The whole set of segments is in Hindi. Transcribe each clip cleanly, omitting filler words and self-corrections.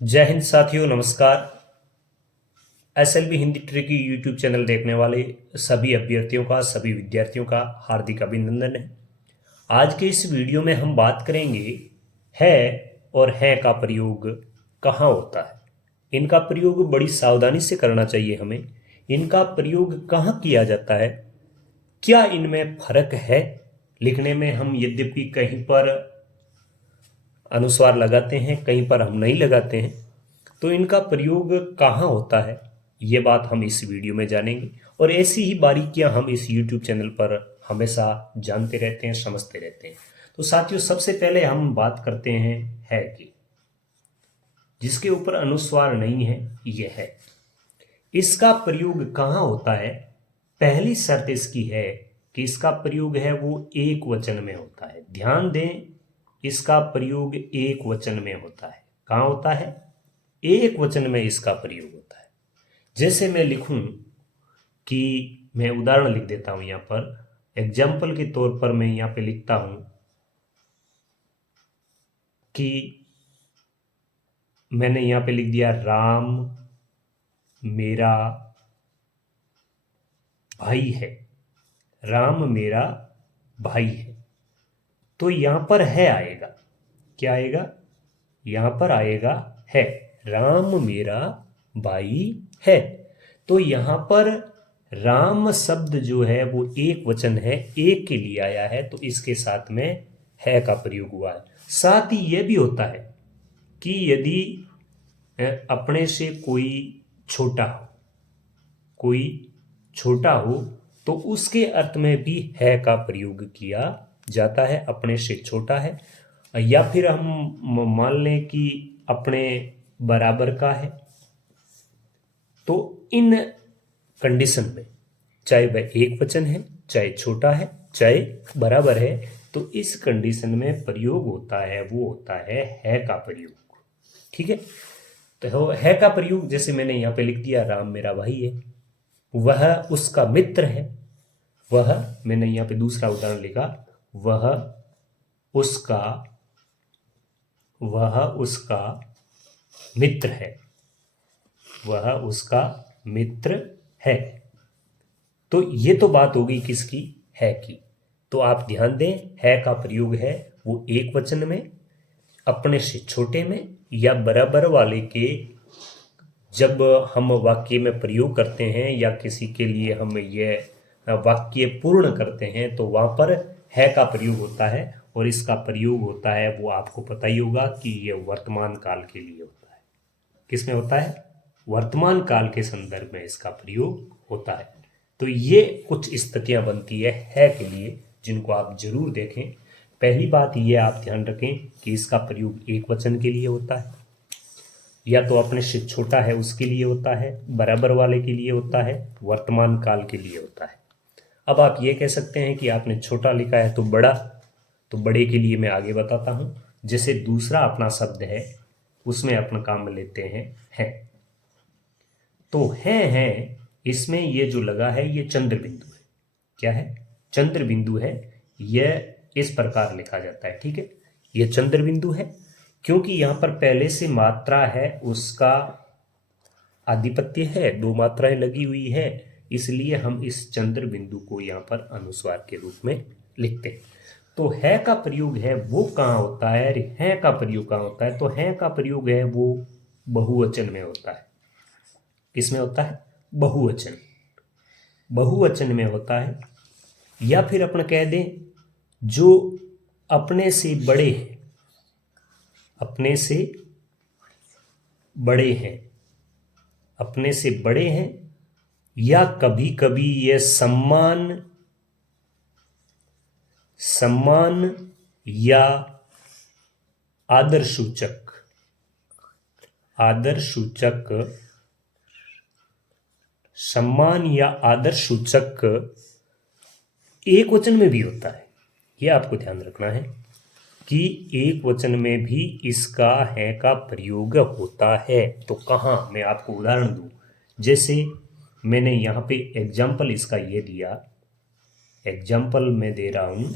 जय हिंद साथियों, नमस्कार। SLV Hindi tricky YouTube channel देखने वाले सभी अभ्यर्थियों का, सभी विद्यार्थियों का हार्दिक अभिनंदन है। आज के इस वीडियो में हम बात करेंगे है और है का प्रयोग कहाँ होता है। इनका प्रयोग बड़ी सावधानी से करना चाहिए हमें। इनका प्रयोग कहाँ किया जाता है, क्या इनमें फर्क है। लिखने में हम यद्यपि कहीं पर अनुस्वार लगाते हैं, कहीं पर हम नहीं लगाते हैं, तो इनका प्रयोग कहाँ होता है ये बात हम इस वीडियो में जानेंगे। और ऐसी ही बारीकियां हम इस YouTube चैनल पर हमेशा जानते रहते हैं, समझते रहते हैं। तो साथियों, सबसे पहले हम बात करते हैं है की, जिसके ऊपर अनुस्वार नहीं है, ये है। इसका प्रयोग कहाँ होता है। पहली शर्त इसकी है कि इसका प्रयोग है वो एक वचन में होता है। ध्यान दें, इसका प्रयोग एक वचन में होता है। कहाँ होता है? एक वचन में इसका प्रयोग होता है। जैसे मैं लिखूं कि, मैं उदाहरण लिख देता हूं यहां पर एग्जाम्पल के तौर पर मैं यहां पे लिखता हूं कि मैंने यहां पे लिख दिया राम मेरा भाई है। राम मेरा भाई है। तो यहां पर है आएगा। क्या आएगा? यहां पर आएगा है। राम मेरा भाई है। तो यहां पर राम शब्द जो है वो एक वचन है, एक के लिए आया है, तो इसके साथ में है का प्रयोग हुआ है। साथ ही यह भी होता है कि यदि अपने से कोई छोटा हो, कोई छोटा हो, तो उसके अर्थ में भी है का प्रयोग किया जाता है। अपने से छोटा है, या फिर हम मान लें कि अपने बराबर का है, तो इन कंडीशन में, चाहे वह एक वचन है, चाहे छोटा है, चाहे बराबर है, तो इस कंडीशन में प्रयोग होता है वो होता है का प्रयोग। ठीक है। तो है का प्रयोग जैसे मैंने यहां पे लिख दिया, राम मेरा भाई है, वह उसका मित्र है। वह, मैंने यहां पे दूसरा उदाहरण लिखा, वह उसका वह उसका मित्र है। वह उसका मित्र है। तो ये तो बात होगी किसकी? है की। तो आप ध्यान दें, है का प्रयोग है वो एक वचन में, अपने से छोटे में या बराबर वाले के, जब हम वाक्य में प्रयोग करते हैं या किसी के लिए हम ये वाक्य पूर्ण करते हैं, तो वहां पर है का प्रयोग होता है। और इसका प्रयोग होता है वो आपको पता ही होगा कि ये वर्तमान काल के लिए होता है। किसमें होता है? वर्तमान काल के संदर्भ में इसका प्रयोग होता है। तो ये कुछ स्थितियां बनती है के लिए, जिनको आप जरूर देखें। पहली बात ये आप ध्यान रखें कि इसका प्रयोग एक वचन के लिए होता है, या तो अपने से छोटा है उसके लिए होता है, बराबर वाले के लिए होता है, वर्तमान काल के लिए होता है। अब आप ये कह सकते हैं कि आपने छोटा लिखा है तो बड़ा, तो बड़े के लिए मैं आगे बताता हूं। जैसे दूसरा अपना शब्द है, उसमें अपना काम लेते हैं है। तो है, इसमें ये जो लगा है ये चंद्र बिंदु है। क्या है? चंद्र बिंदु है। यह इस प्रकार लिखा जाता है। ठीक है, ये चंद्र बिंदु है क्योंकि यहां पर पहले से मात्रा है, उसका आधिपत्य है, दो मात्राएं लगी हुई है, इसलिए हम इस चंद्र बिंदु को यहां पर अनुस्वार के रूप में लिखते हैं। तो है का प्रयोग है वो कहाँ होता है? अरे है का प्रयोग कहाँ होता है? तो है का प्रयोग है वो बहुवचन में होता है। किसमें होता है? बहुवचन। बहुवचन में होता है। या फिर अपन कह दें जो अपने से बड़े हैं, अपने से बड़े हैं, अपने से बड़े हैं, या कभी कभी ये सम्मान, सम्मान या आदर सूचक, आदर सूचक, सम्मान या आदर सूचक एक वचन में भी होता है। यह आपको ध्यान रखना है कि एक वचन में भी इसका है का प्रयोग होता है। तो कहाँ? मैं आपको उदाहरण दूं। जैसे मैंने यहाँ पे एग्जाम्पल इसका ये दिया, एग्जाम्पल मैं दे रहा हूं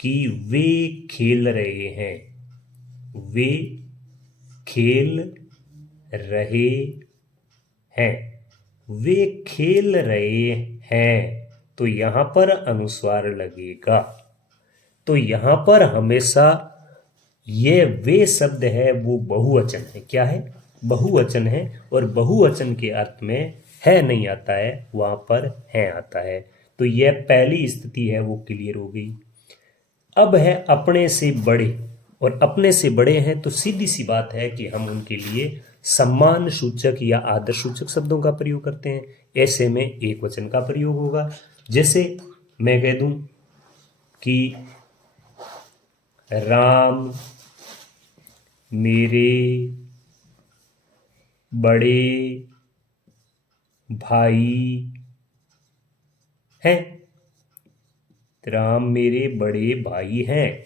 कि वे खेल रहे हैं, वे खेल रहे हैं, वे खेल रहे हैं, तो यहां पर अनुस्वार लगेगा। तो यहां पर हमेशा ये वे शब्द है वो बहुवचन है। क्या है? बहुवचन है। और बहुवचन के अर्थ में है नहीं आता है, वहां पर है आता है। तो यह पहली स्थिति है वो क्लियर हो गई। अब है अपने से बड़े, और अपने से बड़े हैं तो सीधी सी बात है कि हम उनके लिए सम्मान सूचक या आदर सूचक शब्दों का प्रयोग करते हैं। ऐसे में एक वचन का प्रयोग होगा। जैसे मैं कह दूं कि राम मेरे बड़े भाई हैं। राम मेरे बड़े भाई हैं।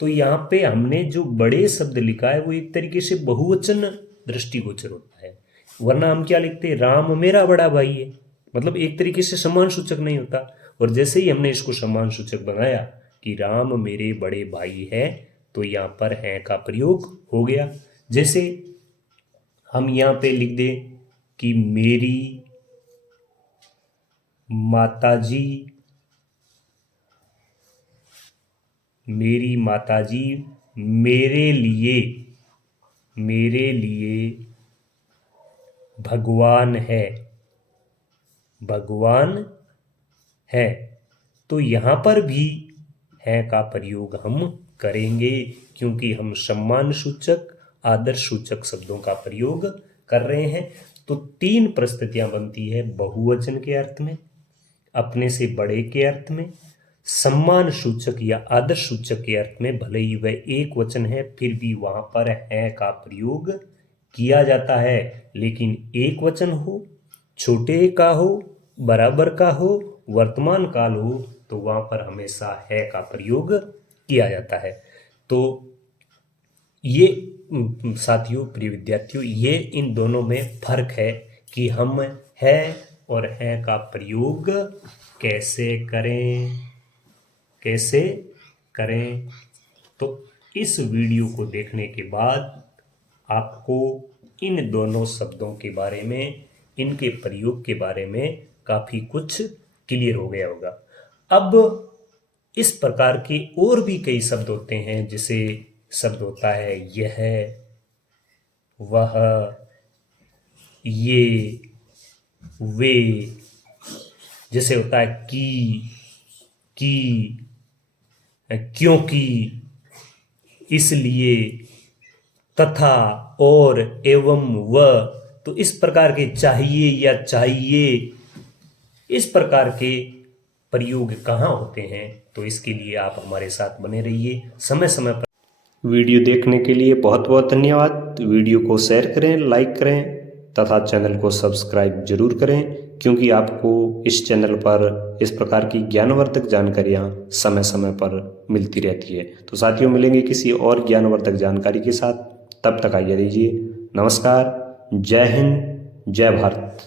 तो यहाँ पे हमने जो बड़े शब्द लिखा है वो एक तरीके से बहुवचन दृष्टिगोचर होता है। वरना हम क्या लिखते हैं? राम मेरा बड़ा भाई है, मतलब एक तरीके से सम्मान सूचक नहीं होता। और जैसे ही हमने इसको सम्मान सूचक बनाया कि राम मेरे बड़े भाई है, तो यहाँ पर हैं का प्रयोग हो गया। जैसे हम यहाँ पे लिख दें कि मेरी माताजी मेरे लिए भगवान है। तो यहाँ पर भी है का प्रयोग हम करेंगे, क्योंकि हम सम्मान सूचक आदर सूचक शब्दों का प्रयोग कर रहे हैं। तो तीन परिस्थितियां बनती है बहुवचन के अर्थ में, अपने से बड़े के अर्थ में, सम्मान सूचक या आदर सूचक के अर्थ में। भले ही वह एक वचन है फिर भी वहां पर है का प्रयोग किया जाता है। लेकिन एक वचन हो, छोटे का हो, बराबर का हो, वर्तमान काल हो, तो वहां पर हमेशा है का प्रयोग किया जाता है। तो ये साथियों, प्रिय विद्यार्थियों, ये इन दोनों में फर्क है कि हम है और है का प्रयोग कैसे करें। तो इस वीडियो को देखने के बाद आपको इन दोनों शब्दों के बारे में, इनके प्रयोग के बारे में काफी कुछ क्लियर हो गया होगा। अब इस प्रकार के और भी कई शब्द होते हैं, जैसे शब्द होता है यह, वह, ये, वे। जैसे होता है की, क्योंकि, इसलिए, तथा, और, एवं, व। तो इस प्रकार के चाहिए या चाहिए, इस प्रकार के प्रयोग कहाँ होते हैं? तो इसके लिए आप हमारे साथ बने रहिए। समय समय पर वीडियो देखने के लिए बहुत बहुत धन्यवाद। वीडियो को शेयर करें, लाइक करें तथा चैनल को सब्सक्राइब जरूर करें, क्योंकि आपको इस चैनल पर इस प्रकार की ज्ञानवर्धक जानकारियाँ समय समय पर मिलती रहती है। तो साथियों, मिलेंगे किसी और ज्ञानवर्धक जानकारी के साथ। तब तक आइए दीजिए। नमस्कार, जय हिंद, जय भारत।